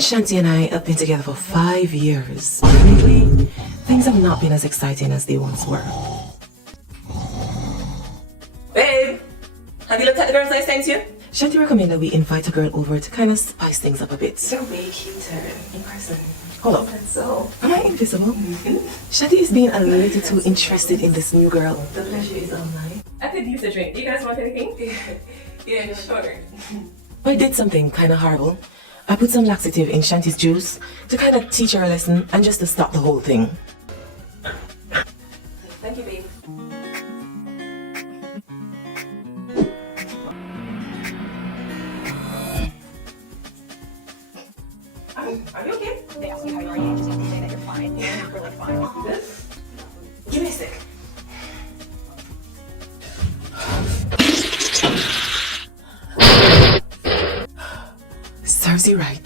friend Shanti and I have been together for 5 years. Lately, things have not been as exciting as they once were. Babe, have you looked at the girls I sent you? Shanti recommended we invite a girl over to kind of spice things up a bit. She'll be cuter in person. Hold up. So, Am I invisible? Shanti is being a little too interested in this new girl. the pleasure is all mine. I could use a drink. Do you guys want anything? Yeah, sure. I did something kind of horrible. I put some laxative in Shanti's juice to kind of teach her a lesson and just to stop the whole thing. Thank you, babe. Are you okay? They ask you how you are, you just have to say that you're fine. You're really fine. Good. Give me a sec. Serves you right.